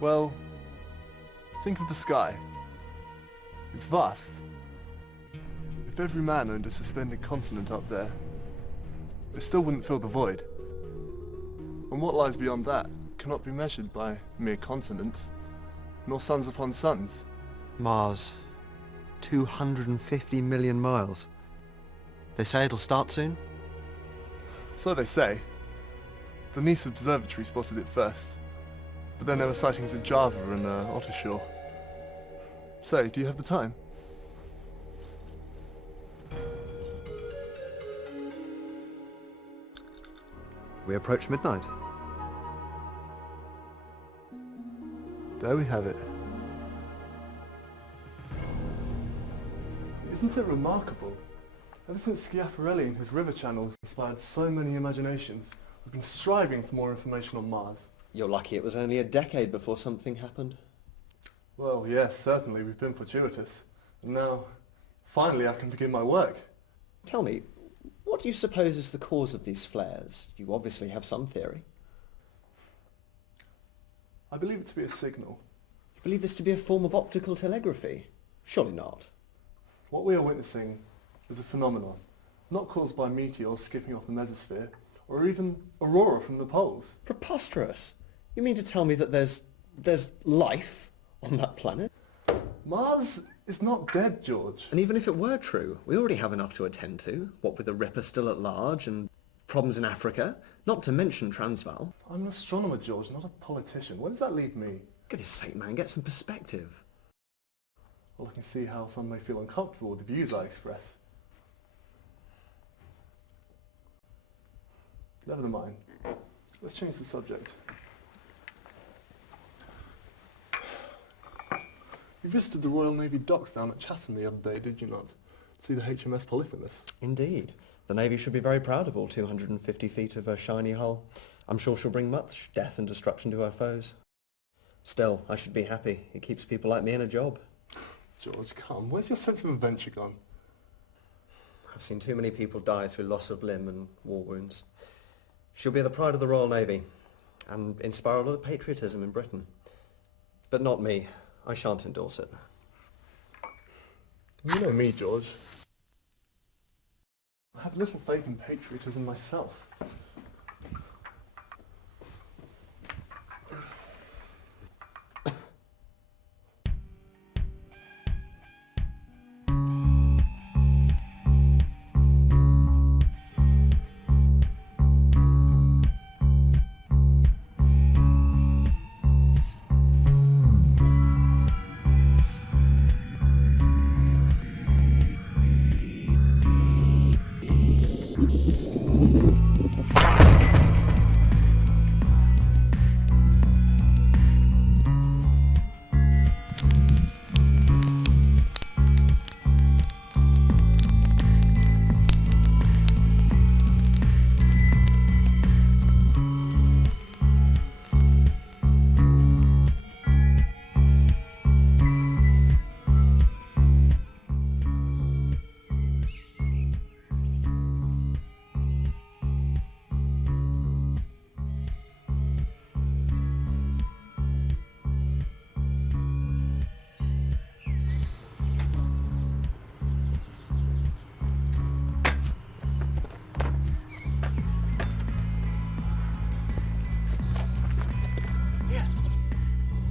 Well, think of the sky. It's vast. If every man owned a suspended continent up there, it still wouldn't fill the void. And what lies beyond that cannot be measured by mere continents, nor suns upon suns. Mars. 250 million miles. They say it'll start soon? So they say. The Nice Observatory spotted it first, but then there were sightings at Java and Ottershaw. Say, do you have the time? We approach midnight. There we have it. Isn't it remarkable? Ever since Schiaparelli and his river channels inspired so many imaginations, we've been striving for more information on Mars. You're lucky it was only a decade before something happened. Well, yes, certainly we've been fortuitous. And now, finally I can begin my work. Tell me, what do you suppose is the cause of these flares? You obviously have some theory. I believe it to be a signal. You believe this to be a form of optical telegraphy? Surely not. What we are witnessing is a phenomenon, not caused by meteors skipping off the mesosphere, or even aurora from the poles. Preposterous! You mean to tell me that there's life on that planet? Mars is not dead, George. And even if it were true, we already have enough to attend to, what with the Ripper still at large and problems in Africa, not to mention Transvaal. I'm an astronomer, George, not a politician. Where does that leave me? Goodness sake, man, get some perspective. Well, I can see how some may feel uncomfortable with the views I express. Never mind. Let's change the subject. You visited the Royal Navy docks down at Chatham the other day, did you not? See the HMS Polyphemus? Indeed. The Navy should be very proud of all 250 feet of her shiny hull. I'm sure she'll bring much death and destruction to her foes. Still, I should be happy. It keeps people like me in a job. George, come. Where's your sense of adventure gone? I've seen too many people die through loss of limb and war wounds. She'll be the pride of the Royal Navy and inspire a lot of patriotism in Britain. But not me. I shan't endorse it. You know me, George. I have little faith in patriotism myself.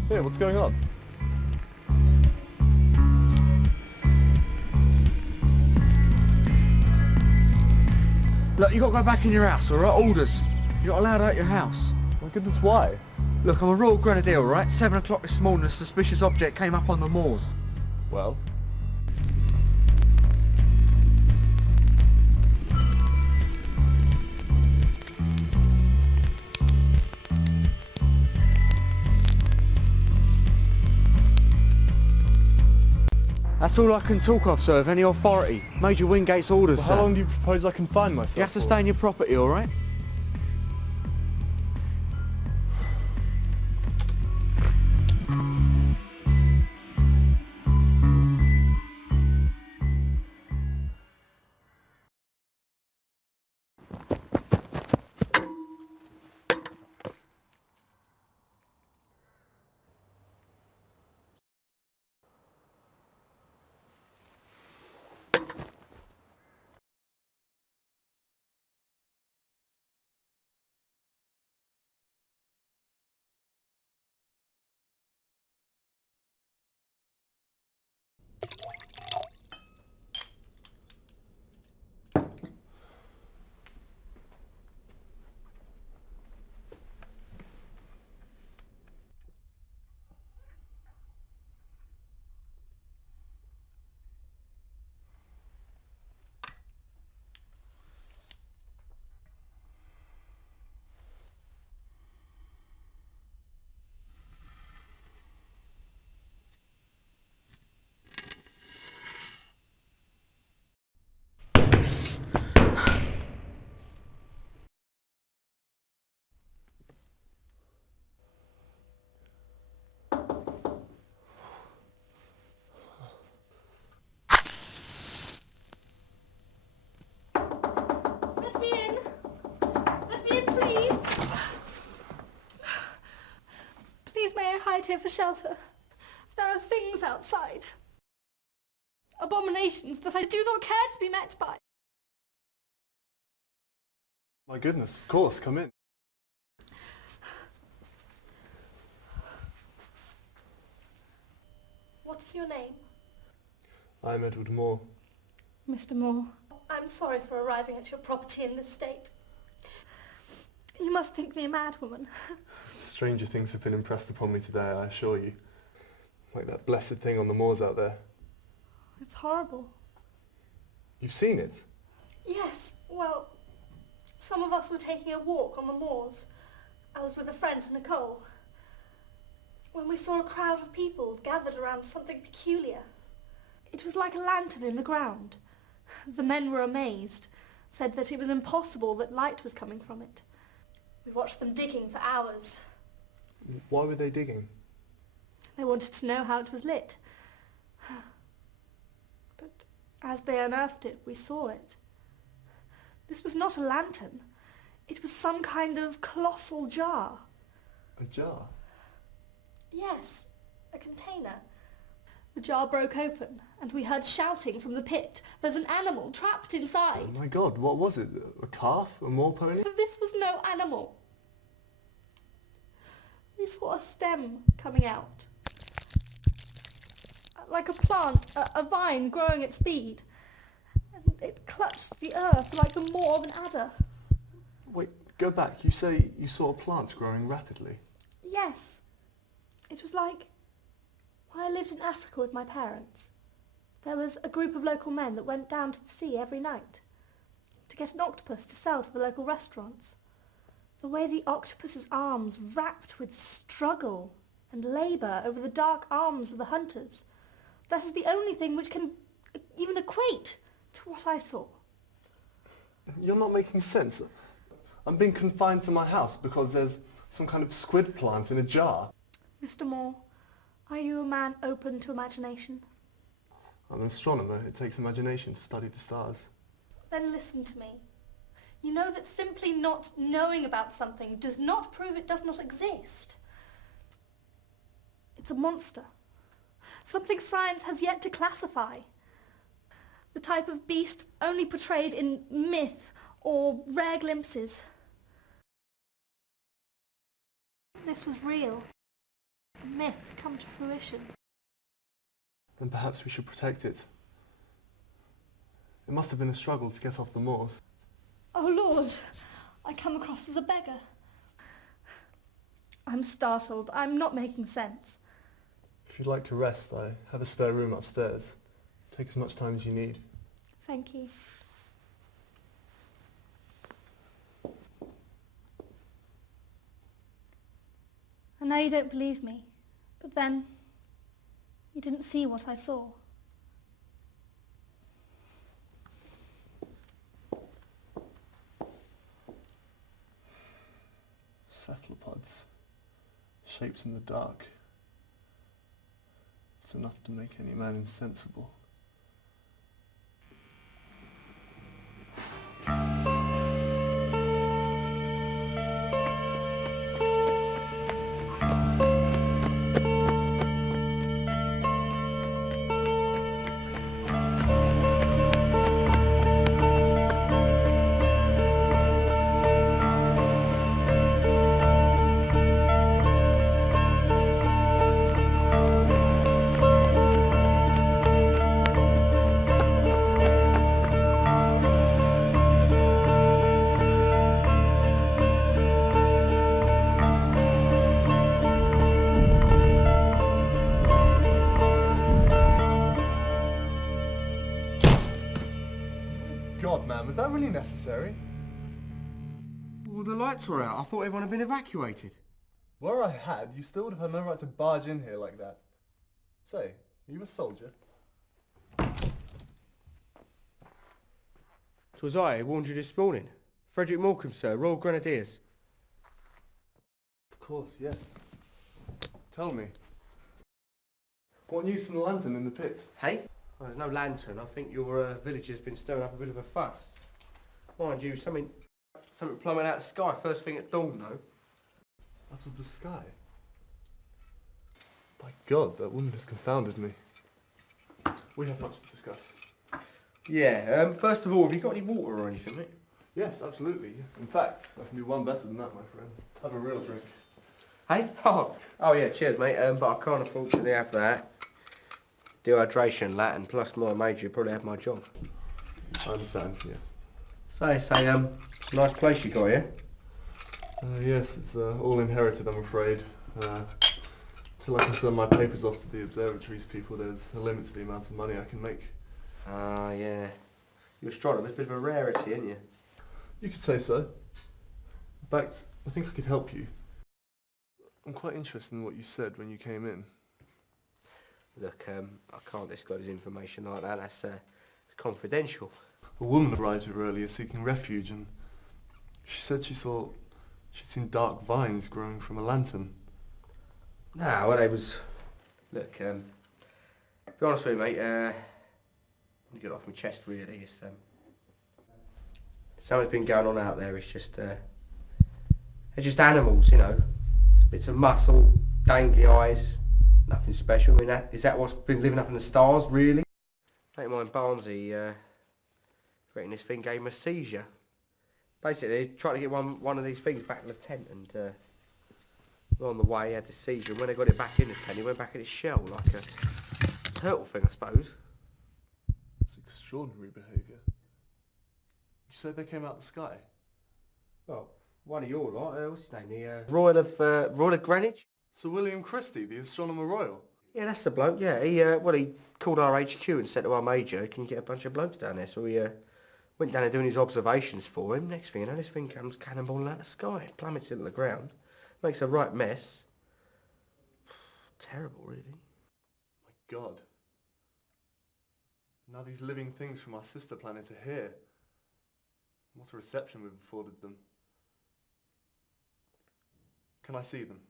Yeah, what's going on? Look, you got to go back in your house, alright? Orders. You're not allowed out your house. My goodness, why? Look, I'm a Royal Grenadier, alright? 7 o'clock this morning, a suspicious object came up on the moors. Well? That's all I can talk of, sir, of any authority. Major Wingate's orders, Well, sir. how long do you propose I confine myself You have to for? stay in your property, alright? here for shelter. There are things outside. Abominations that I do not care to be met by. My goodness, of course, come in. What is your name? I'm Edward Moore. Mr. Moore, I'm sorry for arriving at your property in this state. You must think me a madwoman. Stranger things have been impressed upon me today, I assure you. Like that blessed thing on the moors out there. It's horrible. You've seen it? Yes, well, some of us were taking a walk on the moors. I was with a friend, Nicole, when we saw a crowd of people gathered around something peculiar. It was like a lantern in the ground. The men were amazed, said that it was impossible that light was coming from it. We watched them digging for hours. Why were they digging? They wanted to know how it was lit. But as they unearthed it, we saw it. This was not a lantern. It was some kind of colossal jar. A jar? Yes, a container. The jar broke open, and we heard shouting from the pit. There's an animal trapped inside. Oh my God, what was it? A calf? A moor pony? But this was no animal. We saw a stem coming out. Like a plant, a vine growing at speed. And it clutched the earth like the maw of an adder. Wait, go back. You say you saw plants growing rapidly? Yes. It was like when I lived in Africa with my parents. There was a group of local men that went down to the sea every night to get an octopus to sell to the local restaurants. The way the octopus's arms wrapped with struggle and labour over the dark arms of the hunters, that is the only thing which can even equate to what I saw. You're not making sense. I'm being confined to my house because there's some kind of squid plant in a jar. Mr. Moore, are you a man open to imagination? I'm an astronomer. It takes imagination to study the stars. Then listen to me. You know that simply not knowing about something does not prove it does not exist. It's a monster. Something science has yet to classify. The type of beast only portrayed in myth or rare glimpses. This was real. A myth come to fruition. Then perhaps we should protect it. It must have been a struggle to get off the moors. Oh Lord, I come across as a beggar. I'm startled. I'm not making sense. If you'd like to rest, I have a spare room upstairs. Take as much time as you need. Thank you. I know you don't believe me, but then you didn't see what I saw. Cephalopods. Shapes in the dark. It's enough to make any man insensible. God, man, was that really necessary? Well, the lights were out. I thought everyone had been evacuated. Were I had, you still would have had no right to barge in here like that. Say, are you a soldier? 'Twas I who warned you this morning. Frederick Morecambe, sir, Royal Grenadiers. Of course, yes. Tell me. What news from the lantern in the pit? Hey? Well, there's no lantern. I think your villager's been stirring up a bit of a fuss. Mind you, something plumbing out of the sky first thing at dawn, though. Out of the sky? By God, that woman has confounded me. We have much to discuss. Yeah, first of all, have you got any water or anything, mate? Yes, absolutely. In fact, I can do one better than that, my friend. Have a real drink. Hey? Oh yeah, cheers, mate. But I can't unfortunately have that. Dehydration, Latin, plus my major probably have my job. I understand, yes. It's a nice place you got here. Yes, it's all inherited, I'm afraid. Till I can send my papers off to the observatories people, there's a limit to the amount of money I can make. Ah, yeah. You're astronomer's a bit of a rarity, ain't you? You could say so. In fact, I think I could help you. I'm quite interested in what you said when you came in. Look, I can't disclose information like that. That's it's confidential. A woman arrived here earlier seeking refuge, and she said she thought she'd seen dark vines growing from a lantern. Nah, well, they was... Look, to be honest with you, mate, let me get it off my chest, really. It's, something's been going on out there. It's just, they're just animals, you know. Bits of muscle, dangly eyes, nothing special. I mean, is that what's been living up in the stars, really? Mate of mine, Barnesy, reckon this thing gave him a seizure. Basically, he tried to get one of these things back in the tent, and on the way he had the seizure, and when they got it back in the tent, he went back in its shell, like a turtle thing, I suppose. It's extraordinary behaviour. You said they came out of the sky? Well, one of your lot, what's his name, the Royal of Greenwich? Sir William Christie, the Astronomer Royal? Yeah, that's the bloke, yeah. He called our HQ and said to our major, can you get a bunch of blokes down there? So we went down there doing his observations for him. Next thing you know, this thing comes cannonballing out of the sky. It plummets into the ground. Makes a right mess. Terrible, really. My God. Now these living things from our sister planet are here. What a reception we've afforded them. Can I see them?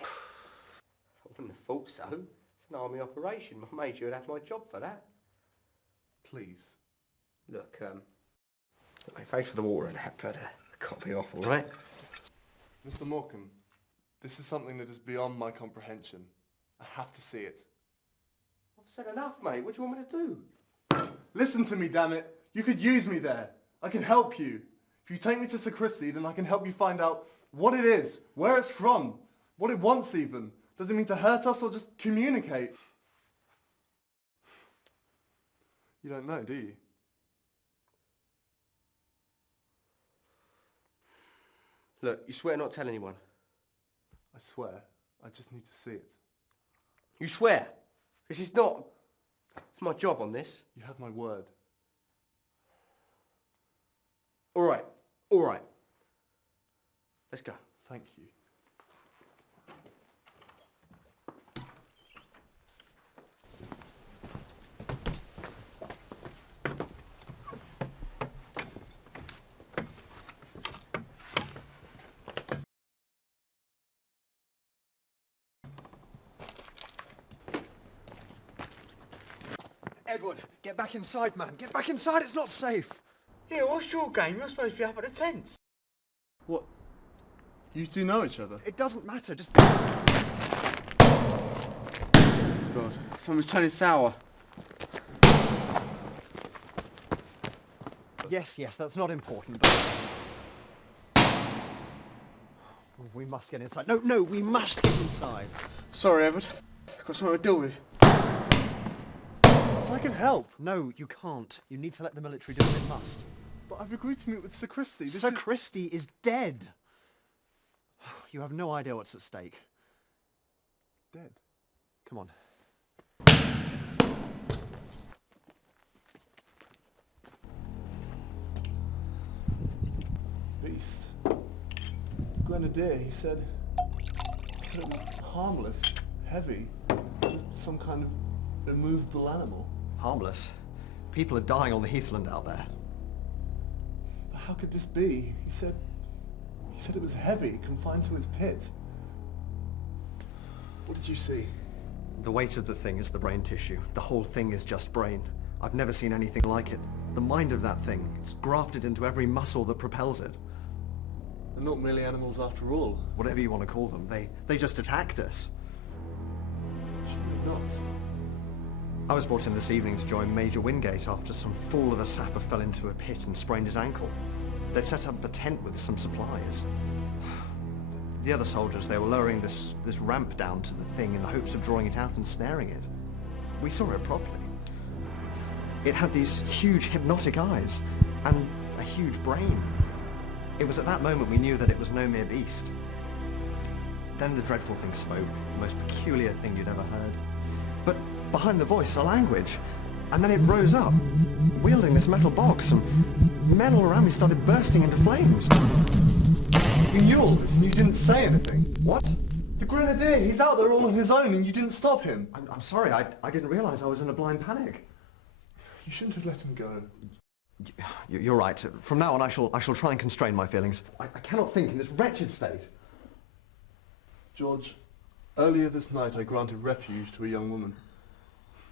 I wouldn't have thought so. It's an army operation. My major would have my job for that. Please. Look, mate, thanks for the water and that, but can't be awful, right? Mr. Morecambe, this is something that is beyond my comprehension. I have to see it. I've said enough, mate. What do you want me to do? Listen to me, damn it. You could use me there. I can help you. If you take me to Sir Christie, then I can help you find out what it is, where it's from, what it wants even. Does it mean to hurt us or just communicate? You don't know, do you? Look, you swear not to tell anyone? I swear, I just need to see it. You swear? This is not... It's my job on this. You have my word. All right, all right. Let's go. Thank you. Edward, get back inside, man. Get back inside, it's not safe. Yeah, what's your game? You're supposed to be up at the tents. What? You two know each other? It doesn't matter, just... God, someone's turning sour. Yes, that's not important, but... We must get inside. No, we must get inside. Sorry, Edward. I've got something to deal with. I can help. No, you can't. You need to let the military do what it must. But I've agreed to meet with Sir Christie. Sir Christie is dead. You have no idea what's at stake. Dead. Come on. Beast. Grenadier, he said it was harmless, heavy, just some kind of immovable animal. Harmless. People are dying on the heathland out there. But how could this be? He said it was heavy, confined to its pit. What did you see? The weight of the thing is the brain tissue. The whole thing is just brain. I've never seen anything like it. The mind of that thing, it's grafted into every muscle that propels it. They're not merely animals after all. Whatever you want to call them, they just attacked us. Surely not. I was brought in this evening to join Major Wingate after some fool of a sapper fell into a pit and sprained his ankle. They'd set up a tent with some supplies. The other soldiers, they were lowering this ramp down to the thing in the hopes of drawing it out and snaring it. We saw it properly. It had these huge hypnotic eyes and a huge brain. It was at that moment we knew that it was no mere beast. Then the dreadful thing spoke, the most peculiar thing you'd ever heard. But behind the voice, a language. And then it rose up, wielding this metal box, and men all around me started bursting into flames. You knew all this and you didn't say anything. What? The Grenadier, he's out there all on his own and you didn't stop him. I'm sorry, I didn't realise I was in a blind panic. You shouldn't have let him go. You're right. From now on I shall try and constrain my feelings. I cannot think in this wretched state. George, earlier this night I granted refuge to a young woman.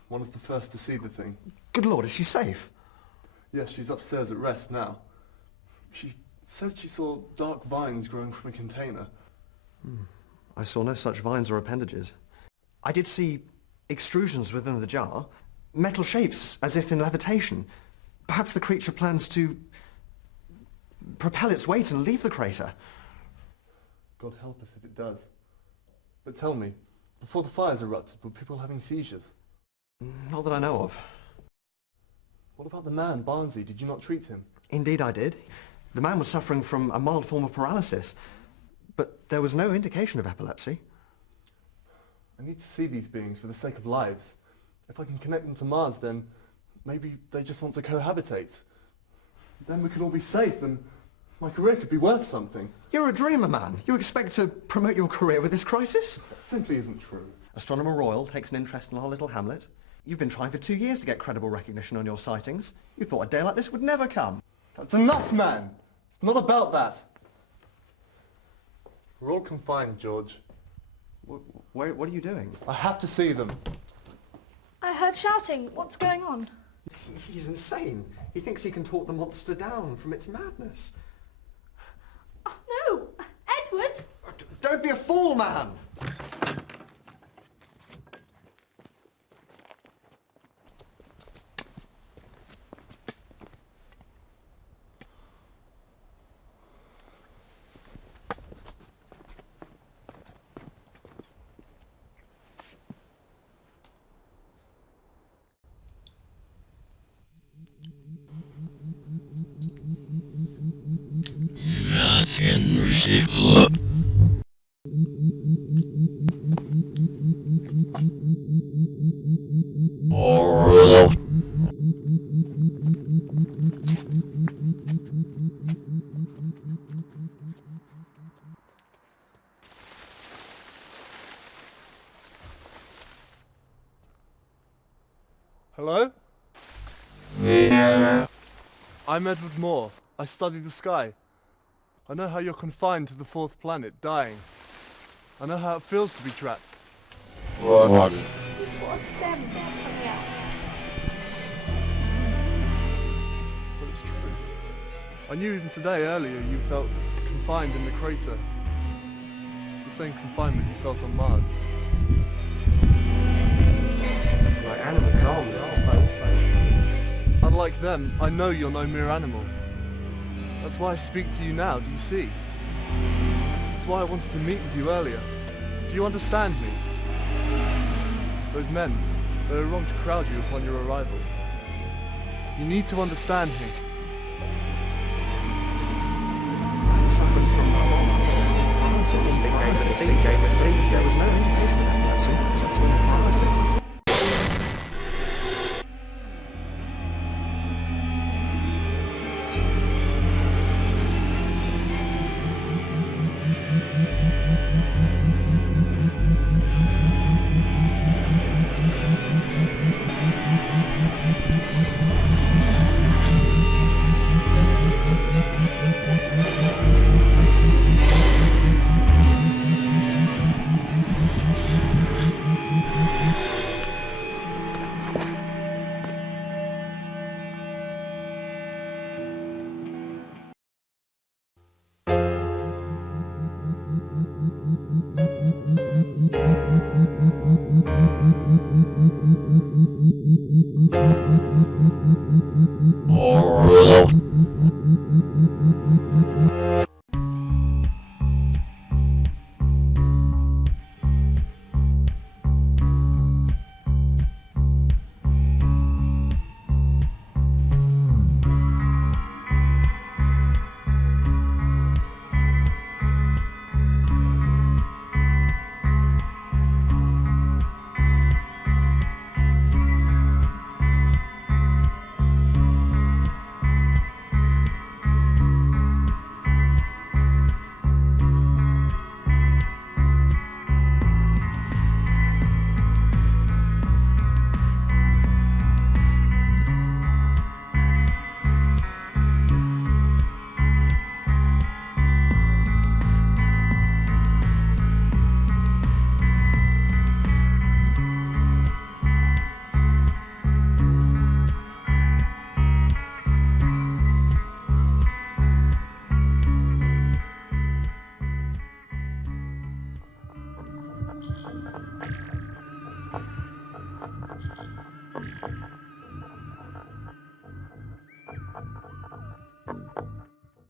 One of the first to see the thing. Good Lord, is she safe? Yes, she's upstairs at rest now. She said she saw dark vines growing from a container. I saw no such vines or appendages. I did see extrusions within the jar, metal shapes as if in levitation. Perhaps the creature plans to propel its weight and leave the crater. God help us if it does. But tell me, before the fires erupted, were people having seizures? Not that I know of. What about the man, Barnsley? Did you not treat him? Indeed I did. The man was suffering from a mild form of paralysis, but there was no indication of epilepsy. I need to see these beings for the sake of lives. If I can connect them to Mars, then maybe they just want to cohabitate. Then we could all be safe and my career could be worth something. You're a dreamer, man. You expect to promote your career with this crisis? That simply isn't true. Astronomer Royal takes an interest in our little hamlet. You've been trying for 2 years to get credible recognition on your sightings. You thought a day like this would never come. That's enough, man! It's not about that. We're all confined, George. What are you doing? I have to see them. I heard shouting. What's going on? He's insane. He thinks he can talk the monster down from its madness. Oh, no! Edward! Don't be a fool, man! Hello? I'm Edward Moore. I study the sky. I know how you're confined to the fourth planet, dying. I know how it feels to be trapped. You saw a stem coming out. So it's true. I knew even today, earlier, you felt confined in the crater. It's the same confinement you felt on Mars. Like animals, aren't they, I suppose. Unlike them, I know you're no mere animal. That's why I speak to you now, do you see? That's why I wanted to meet with you earlier. Do you understand me? Those men, they were wrong to crowd you upon your arrival. You need to understand me. Suffers from paralysis. There was no indication of epilepsy. Paralysis.